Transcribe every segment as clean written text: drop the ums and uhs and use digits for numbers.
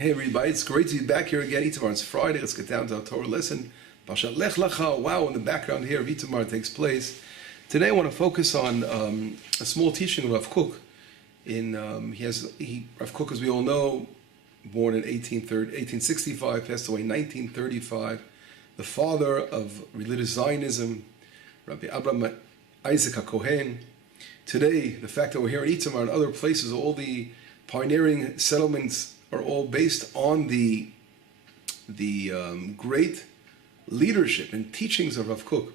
Hey everybody, it's great to be back here again. Itamar, it's Friday. Let's get down to our Torah lesson. Parashat Lech Licha. Wow, in the background here of Itamar takes place. Today I want to focus on a small teaching of Rav Kook. Rav Kook, as we all know, born in 1865, passed away in 1935. The father of religious Zionism, Rabbi Abraham Isaac HaKohen. Today, the fact that we're here in Itamar and other places, all the pioneering settlements are all based on the great leadership and teachings of Rav Kook.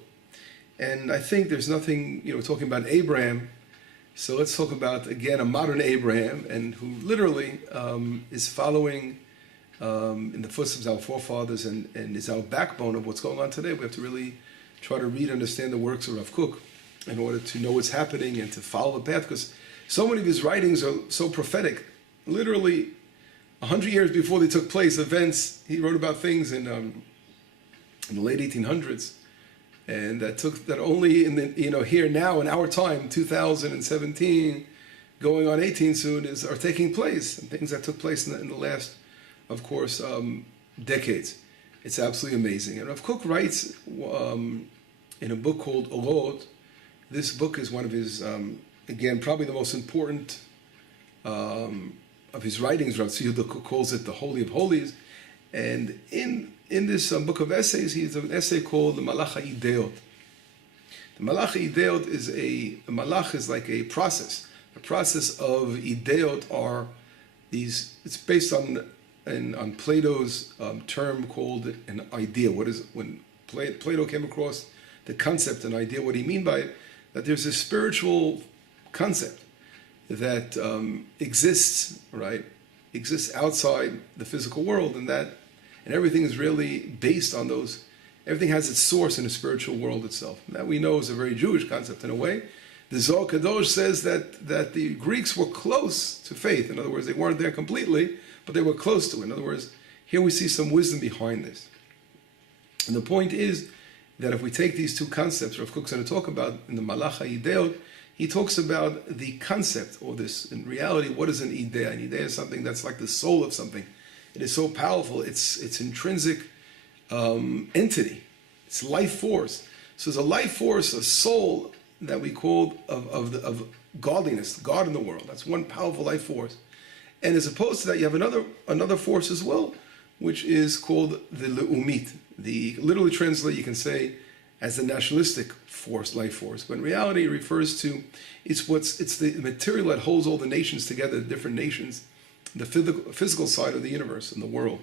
And I think there's nothing, we're talking about Abraham, so let's talk about, again, a modern Abraham, and who literally is following in the footsteps of our forefathers and is our backbone of what's going on today. We have to really try to read and understand the works of Rav Kook in order to know what's happening and to follow the path, because so many of his writings are so prophetic. Literally, 100 years before they took place, events, he wrote about things in the late 1800s, and that only in the, here now in our time, 2017, going on 18 soon, are taking place, and things that took place in the last, of course, decades. It's absolutely amazing. And Rav Kook writes in a book called Orot. This book is one of his, again, probably the most important of his writings. Rav Tzvi calls it the Holy of Holies. And in this book of essays, he has an essay called the Malach HaIdeot. The Malach HaIdeot is malach is like a process. The process of ideot are these, it's based on Plato's term called an idea. When Plato came across the concept, an idea, what do you mean by it? That there's a spiritual concept that exists outside the physical world, and everything is really based on those. Everything has its source in the spiritual world itself. And that we know is a very Jewish concept in a way. The Zohar Kadosh says that the Greeks were close to faith. In other words, they weren't there completely, but they were close to it. In other words, here we see some wisdom behind this. And the point is that if we take these two concepts Rav Kook's going to talk about in the Malach HaIdeot, he talks about the concept, or this, in reality, what is an idea? An idea is something that's like the soul of something. It is so powerful, it's intrinsic entity, it's life force. So there's a life force, a soul that we call of godliness, God in the world. That's one powerful life force. And as opposed to that, you have another force as well, which is called the le'umit. Literally translated, you can say, as the nationalistic force, life force. But in reality, it refers to, it's the material that holds all the nations together, the different nations, the physical side of the universe and the world.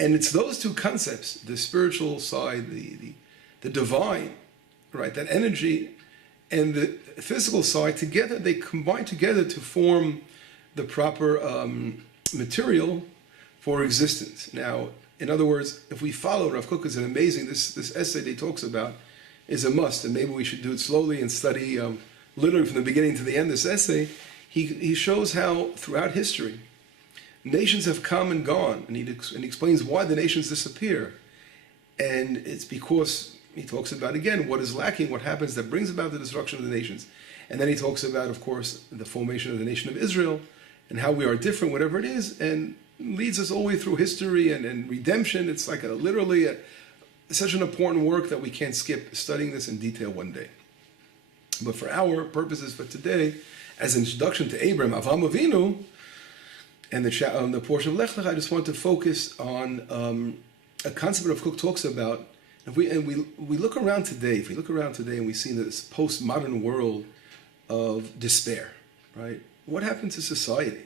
And it's those two concepts, the spiritual side, the divine, right, that energy, and the physical side together, they combine together to form the proper material for existence. Now, in other words, if we follow Rav Kook, is an amazing, this essay that he talks about is a must, and maybe we should do it slowly and study literally from the beginning to the end. This essay, he shows how throughout history, nations have come and gone, and he explains why the nations disappear. And it's because he talks about, again, what is lacking, what happens that brings about the destruction of the nations. And then he talks about, of course, the formation of the nation of Israel, and how we are different, whatever it is, and leads us all the way through history and redemption. It's like literally such an important work that we can't skip studying this in detail one day. But for our purposes for today, as an introduction to Abraham, Avraham Avinu, and the portion of Lech Licha, I just want to focus on a concept Rav Kook talks about. If we look around today, and we see this postmodern world of despair, right? What happened to society?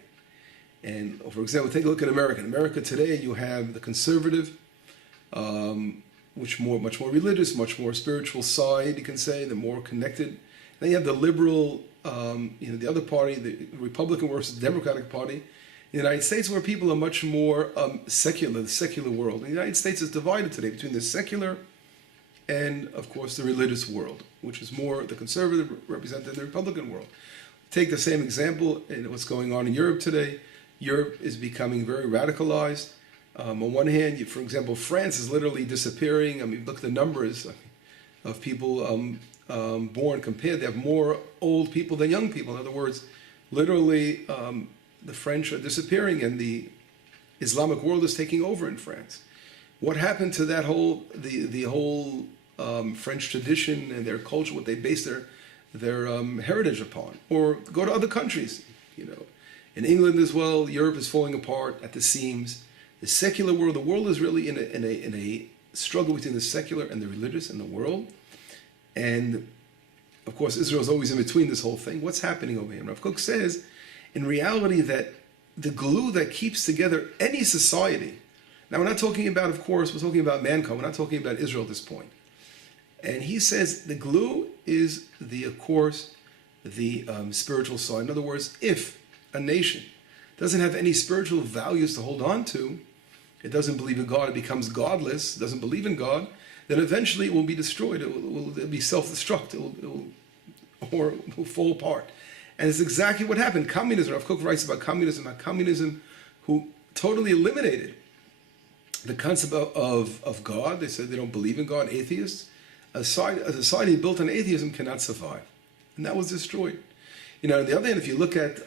And for example, take a look at America. In America today, you have the conservative, much more religious, much more spiritual side, you can say, the more connected. Then you have the liberal, the other party, the Republican versus the Democratic Party. In the United States, where people are much more secular, the secular world. The United States is divided today between the secular and, of course, the religious world, which is more the conservative represented in the Republican world. Take the same example in what's going on in Europe today. Europe is becoming very radicalized. On one hand, for example, France is literally disappearing. I mean, look at the numbers of people born compared. They have more old people than young people. In other words, literally, the French are disappearing, and the Islamic world is taking over in France. What happened to that whole the whole French tradition and their culture, what they base their heritage upon? Or go to other countries, in England as well. Europe is falling apart at the seams. The secular world, the world is really in a struggle between the secular and the religious in the world, and of course Israel is always in between this whole thing. What's happening over here? Rav Kook says, in reality, that the glue that keeps together any society. Now, we're not talking about, of course, we're talking about mankind. We're not talking about Israel at this point. And he says the glue is of course, the spiritual side. In other words, if a nation doesn't have any spiritual values to hold on to, it doesn't believe in God, it becomes godless, doesn't believe in God, then eventually it will be destroyed. It'll be self-destruct. It will fall apart. And it's exactly what happened. Communism, Rav Kook writes about communism who totally eliminated the concept of God. They said they don't believe in God, atheists. A society built on atheism cannot survive. And that was destroyed. On the other hand, if you look at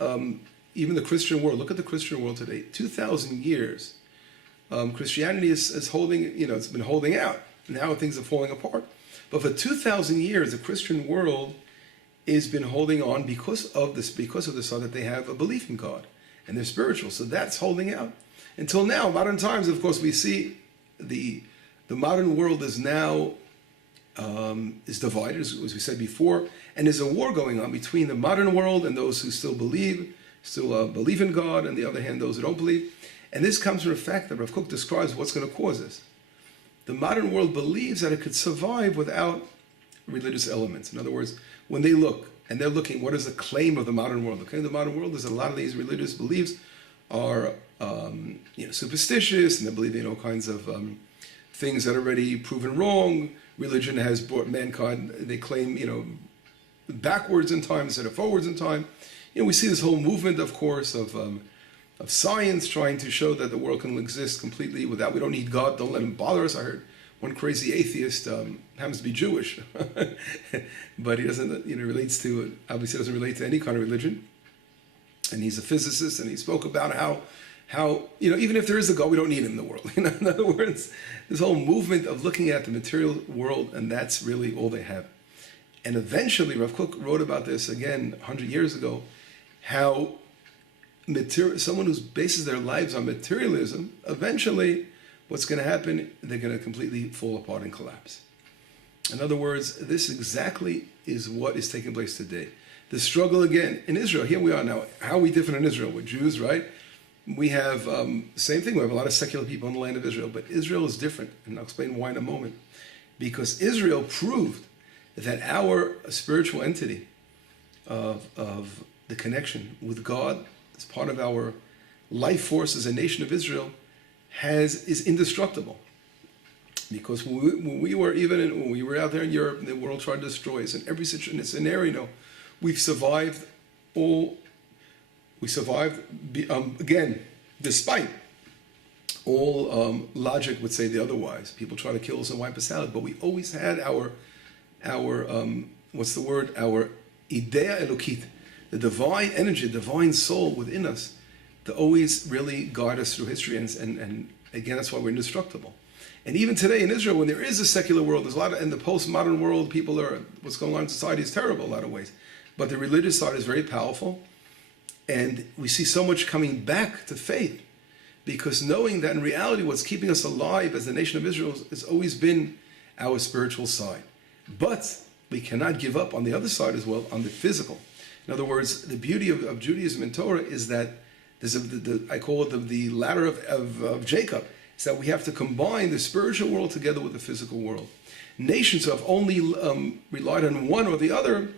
even the Christian world, look at the Christian world today. 2,000 years, Christianity is holding, it's been holding out. Now things are falling apart. But for 2,000 years, the Christian world has been holding on because of the fact that they have a belief in God and they're spiritual. So that's holding out. Until now, modern times, of course, we see the modern world is now is divided, as we said before, and there's a war going on between the modern world and those who still believe in God, and on the other hand, those who don't believe. And this comes from the fact that Rav Kook describes what's going to cause this. The modern world believes that it could survive without religious elements. In other words, when they look, and they're looking, what is the claim of the modern world? The claim of the modern world is that a lot of these religious beliefs are superstitious, and they believe in all kinds of things that are already proven wrong. Religion has brought mankind, they claim, backwards in time instead of forwards in time. We see this whole movement, of course, of science trying to show that the world can exist completely without, we don't need God, don't let him bother us. I heard one crazy atheist, happens to be Jewish, but he doesn't, obviously doesn't relate to any kind of religion. And he's a physicist, and he spoke about how even if there is a God, we don't need him in the world. In other words, this whole movement of looking at the material world, and that's really all they have. And eventually, Rav Kook wrote about this again 100 years ago, how someone who bases their lives on materialism, eventually, what's going to happen? They're going to completely fall apart and collapse. In other words, this exactly is what is taking place today. The struggle again in Israel. Here we are now. How are we different in Israel? We're Jews, right? We have same thing. We have a lot of secular people in the land of Israel, but Israel is different, and I'll explain why in a moment. Because Israel proved that our spiritual entity of the connection with God as part of our life force as a nation of Israel is indestructible. Because when we were out there in Europe and the world tried to destroy us, in every scenario, we've survived all. We survived, again, despite all logic would say the otherwise. People try to kill us and wipe us out, but we always had our what's the word? Our idea elokit, the divine energy, the divine soul within us, to always really guide us through history. And again, that's why we're indestructible. And even today in Israel, when there is a secular world, there's a lot of, in the postmodern world, what's going on in society is terrible in a lot of ways. But the religious side is very powerful. And we see so much coming back to faith, because knowing that in reality what's keeping us alive as the nation of Israel has always been our spiritual side. But we cannot give up on the other side as well, on the physical. In other words, the beauty of Judaism and Torah is that there's I call it the ladder of Jacob. It's that we have to combine the spiritual world together with the physical world. Nations who have only relied on one or the other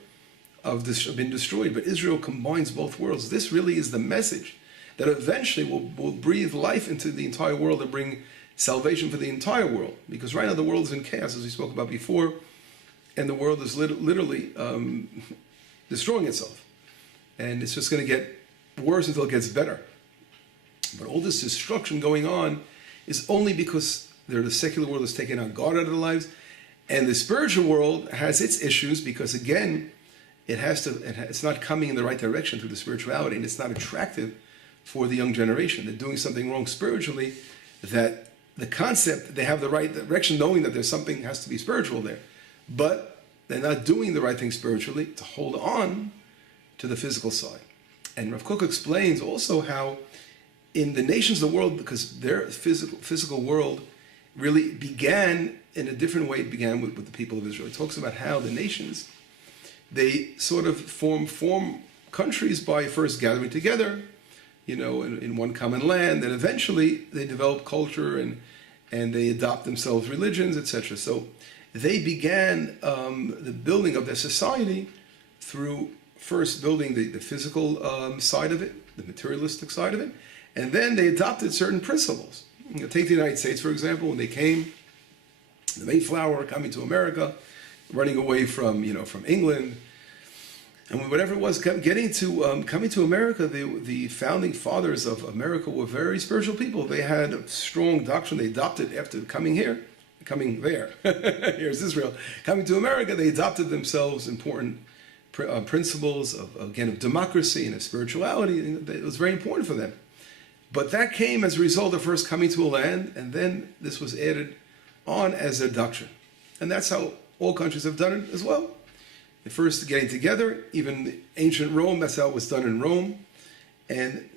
have been destroyed, but Israel combines both worlds. This really is the message that eventually will breathe life into the entire world and bring salvation for the entire world. Because right now the world is in chaos, as we spoke about before, and the world is literally destroying itself. And it's just going to get worse until it gets better. But all this destruction going on is only because the secular world is taking on God out of their lives, and the spiritual world has its issues because, again, it's not coming in the right direction through the spirituality, and it's not attractive for the young generation. They're doing something wrong spiritually, that the concept, they have the right direction, knowing that there's something has to be spiritual there, but they're not doing the right thing spiritually to hold on to the physical side. And Rav Kook explains also how in the nations of the world, because their physical world really began in a different way. It began with the people of Israel. He talks about how the nations, they sort of form countries by first gathering together, in one common land. Then eventually they develop culture and they adopt themselves religions, etc. So they began the building of their society through first building the physical side of it, the materialistic side of it, and then they adopted certain principles. Take the United States, for example, when they came, the Mayflower coming to America, running away from England, and whatever it was, coming to America, the founding fathers of America were very spiritual people. They had a strong doctrine they adopted after coming there. Here's Israel. Coming to America, they adopted themselves important principles of democracy and of spirituality. It was very important for them. But that came as a result of first coming to a land, and then this was added on as a doctrine. And that's how all countries have done it as well. The first getting together, even ancient Rome, that's how it was done in Rome. And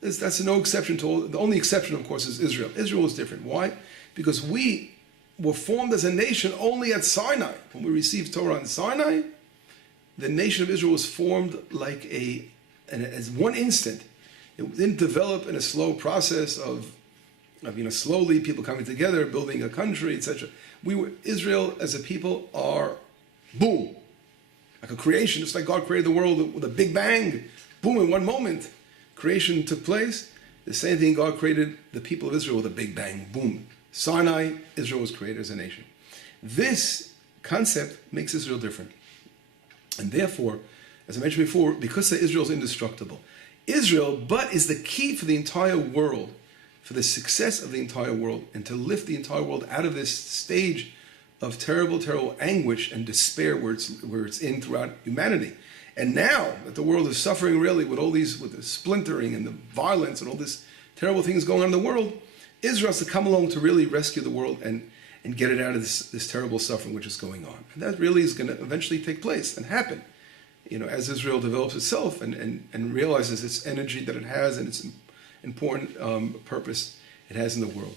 that's no exception to all. The only exception, of course, is Israel. Israel was different. Why? Because we were formed as a nation only at Sinai. When we received Torah on Sinai, the nation of Israel was formed like as one instant. It didn't develop in a slow process of slowly people coming together, building a country, etc. Israel as a people are boom, like a creation, just like God created the world with a big bang, boom, in one moment, creation took place. The same thing, God created the people of Israel with a big bang, boom. Sinai, Israel was created as a nation. This concept makes Israel different. And therefore, as I mentioned before, because Israel is indestructible, Israel, but is the key for the entire world, for the success of the entire world, and to lift the entire world out of this stage of terrible, terrible anguish and despair where it's in throughout humanity. And now that the world is suffering really with the splintering and the violence and all these terrible things going on in the world, Israel has to come along to really rescue the world and get it out of this terrible suffering which is going on. And that really is going to eventually take place and happen. As Israel develops itself and realizes its energy that it has and its important purpose it has in the world.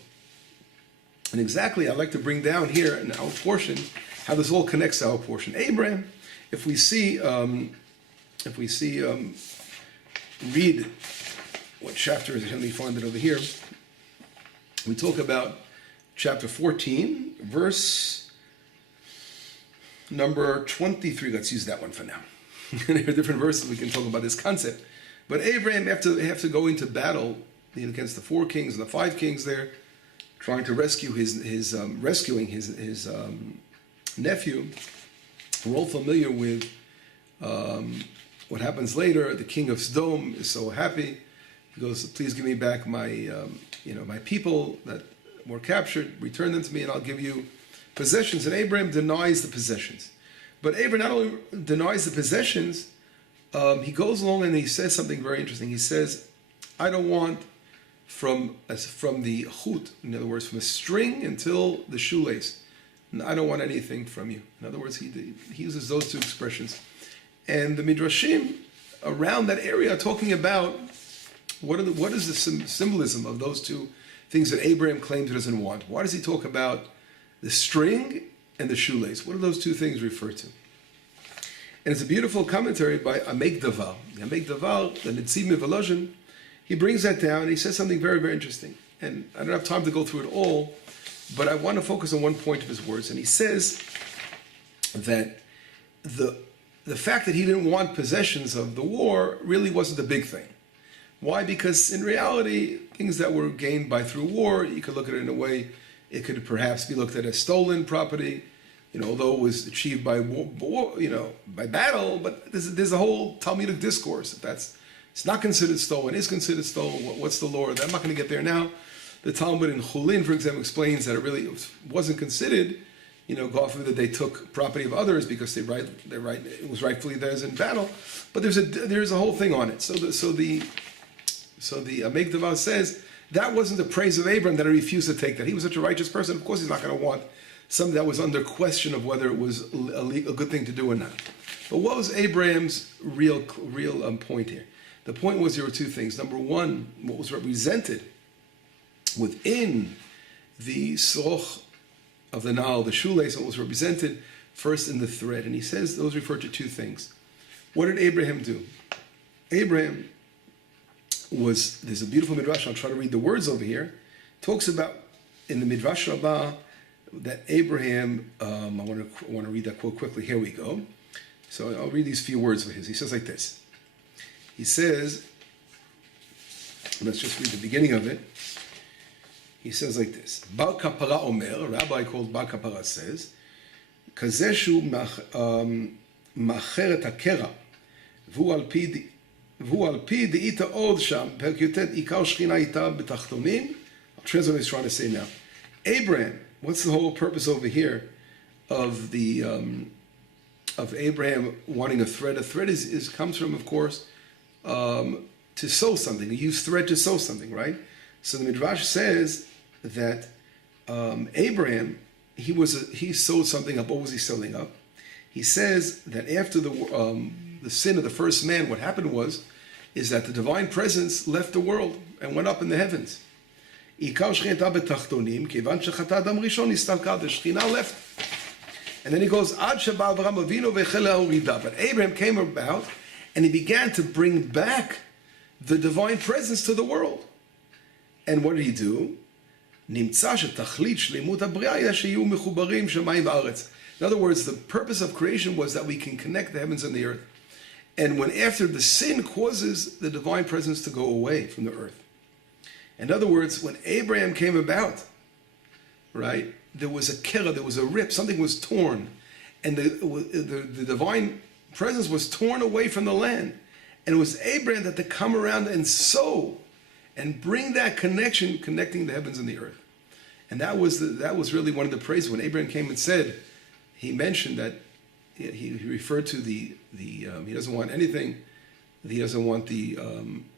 And exactly, I'd like to bring down here in our portion how this all connects to our portion. Abraham, if we read what chapter is it? Let me find it over here. We talk about chapter 14, verse number 23. Let's use that one for now. There are different verses we can talk about this concept. But Abraham, have to go into battle against the 4 kings and the 5 kings there, trying to rescue his nephew. We're all familiar with what happens later. The king of Sodom is so happy. He goes, "Please give me back my my people that were captured. Return them to me, and I'll give you possessions." And Abraham denies the possessions. But Abraham not only denies the possessions, he goes along and he says something very interesting. He says, "I don't want from the chut, in other words, from a string until the shoelace. And I don't want anything from you." In other words, he uses those 2 expressions. And the Midrashim around that area are talking about what is the symbolism of those 2 things that Abraham claims he doesn't want. Why does he talk about the string and the shoelace? What do those 2 things refer to? And it's a beautiful commentary by Amek Davar. Amek Davar, the Netziv Mivolozhin, he brings that down and he says something very, very interesting. And I don't have time to go through it all, but I want to focus on one point of his words. And he says that the fact that he didn't want possessions of the war really wasn't a big thing. Why? Because in reality, things that were gained through war, you could look at it in a way, it could perhaps be looked at as stolen property, although it was achieved by war, by battle. But there's a whole Talmudic discourse. It's not considered stolen, is considered stolen. What's the law? I'm not going to get there now. The Talmud in Chulin, for example, explains that it really wasn't considered, God forbid that they took property of others because it was rightfully theirs in battle. But there's a whole thing on it. So the So the Ameg Devar says that wasn't the praise of Abraham that he refused to take that. He was such a righteous person. Of course, he's not going to want something that was under question of whether it was a good thing to do or not. But what was Abraham's real point here? The point was there were two things. Number one, what was represented within the soch of the Nile, the shoelace, what was represented first in the thread. And he says those refer to two things. What did Abraham do? Abraham there's a beautiful midrash, I'll try to read the words over here, talks about in the Midrash Rabbah that Abraham, I want to read that quote quickly. Here we go. So I'll read these few words of his. He says like this. He says, let's just read the beginning of it. He says like this. Bar Kapara Omer, a rabbi called Bar Kapara says, Kazeshu macheret hakera, והוא על פי דאית עוד שם, פרק י"ט, עיקר שכינה איתה בתחתונים. I'll translate what he's trying to say now. Abraham, what's the whole purpose over here of Abraham wanting a thread? A thread comes from, of course, to sew something. You use thread to sew something, right? So the Midrash says that Abraham, he sewed something up. What was he sewing up? He says that after the sin of the first man, what happened is that the divine presence left the world and went up in the heavens. The Shekhinah left. And then he goes, but Abraham came about and he began to bring back the divine presence to the world. And what did he do? In other words, the purpose of creation was that we can connect the heavens and the earth. And when after the sin causes the divine presence to go away from the earth. In other words, when Abraham came about, right, there was a kera, there was a rip, something was torn. And the divine presence was torn away from the land. And it was Abraham that to come around and sew and bring that connection, connecting the heavens and the earth. And that was really one of the praises. When Abraham came and said, he mentioned that he referred to he doesn't want anything, he doesn't want the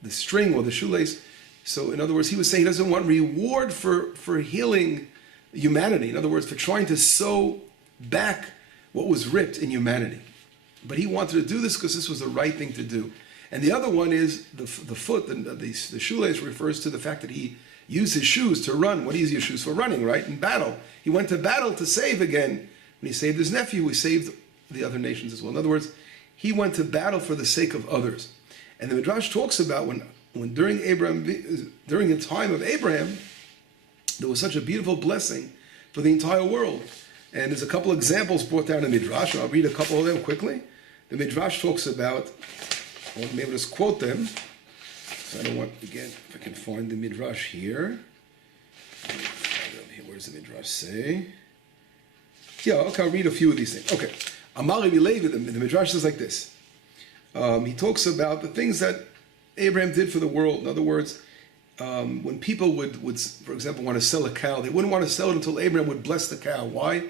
string or the shoelace. So in other words, he was saying he doesn't want reward for healing humanity. In other words, for trying to sew back what was ripped in humanity. But he wanted to do this because this was the right thing to do. And the other one is the foot, the shoelace refers to the fact that he used his shoes to run. What do you use your shoes for? Running, right? In battle. He went to battle to save again. When he saved his nephew, he saved the other nations as well. In other words, he went to battle for the sake of others. And the Midrash talks about when during the time of Abraham, there was such a beautiful blessing for the entire world. And there's a couple examples brought down in the Midrash. I'll read a couple of them quickly. The Midrash talks about, I want to be able to just quote them. So I don't want, again, if I can find the Midrash here. Where does the Midrash say? Yeah, okay, I'll read a few of these things. Okay. Amar Rabbi Levi, the Midrash says like this. He talks about the things that Abraham did for the world. In other words, when people would, for example, want to sell a cow, they wouldn't want to sell it until Abraham would bless the cow. Why?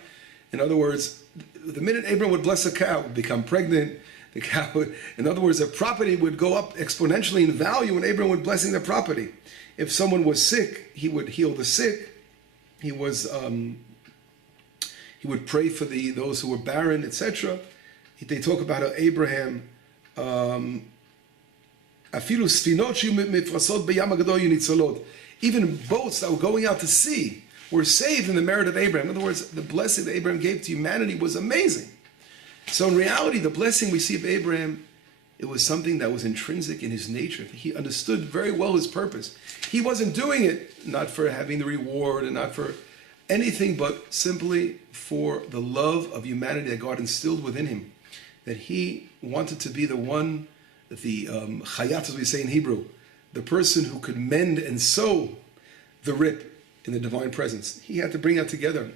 In other words, the minute Abraham would bless a cow, would become pregnant, the cow would, in other words, the property would go up exponentially in value when Abraham was blessing the property. If someone was sick, he would heal the sick. He would pray for those who were barren, etc. They talk about how Abraham, even boats that were going out to sea were saved in the merit of Abraham. In other words, the blessing that Abraham gave to humanity was amazing. So in reality, the blessing we see of Abraham, it was something that was intrinsic in his nature. He understood very well his purpose. He wasn't doing it not for having the reward and not for anything but simply for the love of humanity that God instilled within him. That he wanted to be the one, the chayat, as we say in Hebrew, the person who could mend and sew the rip in the divine presence. He had to bring that together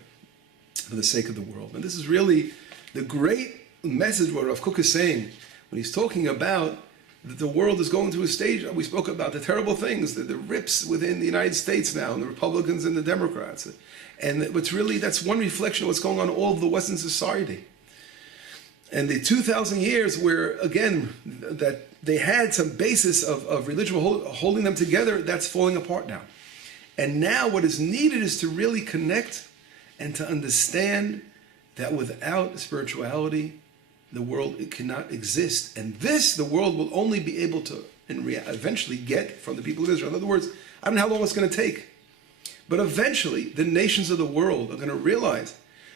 for the sake of the world. And this is really the great message what Rav Kook is saying when he's talking about that the world is going through a stage. We spoke about the terrible things, the rips within the United States now, and the Republicans and the Democrats. And that's one reflection of what's going on in all of the Western society. And the 2,000 years where, again, that they had some basis of religion holding them together. That's falling apart now. And now what is needed is to really connect and to understand that without spirituality, the world cannot exist. And this, the world will only be able to eventually get from the people of Israel. In other words, I don't know how long it's going to take. But eventually, the nations of the world are going to realize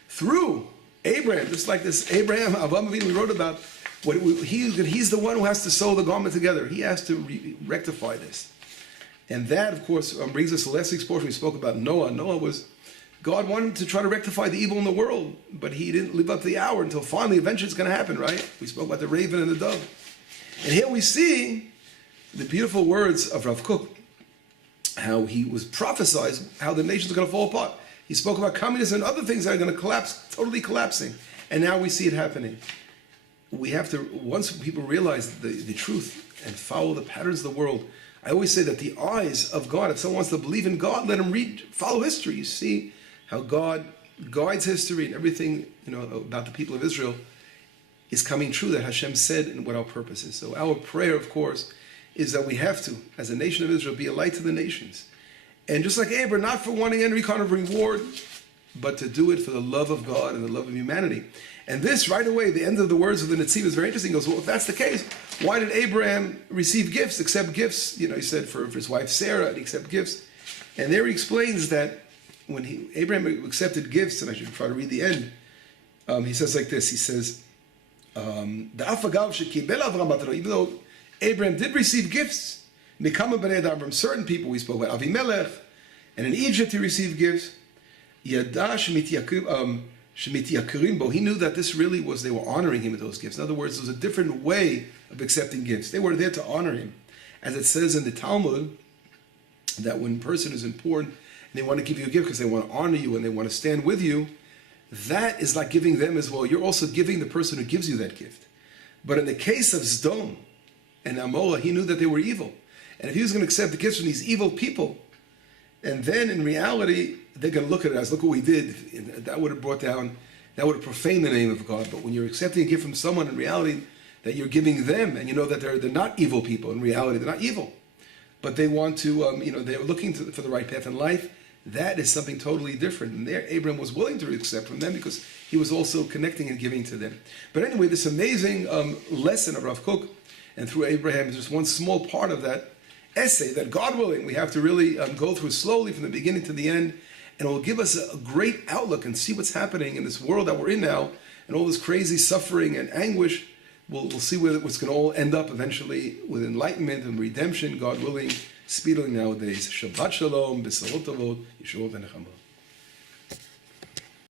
through Abraham, just like this Abraham, Avraham Avinu, we wrote about, he's the one who has to sew the garment together. He has to rectify this. And that, of course, brings us to last week's portion. We spoke about Noah. God wanted to try to rectify the evil in the world, but he didn't live up to the hour until finally, eventually it's going to happen, right? We spoke about the raven and the dove. And here we see the beautiful words of Rav Kook, how he was prophesied how the nations are going to fall apart. He spoke about communism and other things that are going to collapse, totally collapsing. And now we see it happening. We have to, once people realize the truth and follow the patterns of the world, I always say that the eyes of God, if someone wants to believe in God, let him follow history. You see how God guides history and everything, about the people of Israel is coming true, that Hashem said and what our purpose is. So our prayer, of course, is that we have to, as a nation of Israel, be a light to the nations. And just like Abraham, not for wanting any kind of reward, but to do it for the love of God and the love of humanity. And this, right away, the end of the words of the Netziv is very interesting. He goes, well, if that's the case, why did Abraham receive gifts, accept gifts? He said for his wife Sarah, he accepted gifts. And there he explains that when Abraham accepted gifts, and I should try to read the end, he says like this, he says, even though Abraham did receive gifts, from certain people, we spoke about Avimelech, and in Egypt he received gifts, he knew that this really was, they were honoring him with those gifts. In other words, there was a different way of accepting gifts. They were there to honor him. As it says in the Talmud, that when a person is important, and they want to give you a gift because they want to honor you and they want to stand with you, that is like giving them as well. You're also giving the person who gives you that gift. But in the case of Sdom and Amorah, he knew that they were evil. And if he was going to accept the gifts from these evil people, and then in reality, they're going to look at it as, look what we did. That would have that would have profaned the name of God. But when you're accepting a gift from someone, in reality, that you're giving them, and you know that they're not evil people. In reality, they're not evil. But they want to, they're looking for the right path in life. That is something totally different. And there, Abraham was willing to accept from them because he was also connecting and giving to them. But anyway, this amazing lesson of Rav Kook, and through Abraham, is just one small part of that essay that, God willing, we have to really go through slowly from the beginning to the end, and it will give us a great outlook and see what's happening in this world that we're in now, and all this crazy suffering and anguish. We'll see what's going to all end up eventually with enlightenment and redemption, God willing, speedily nowadays. Shabbat shalom, b'sarot tovot, yeshuot v'nechama.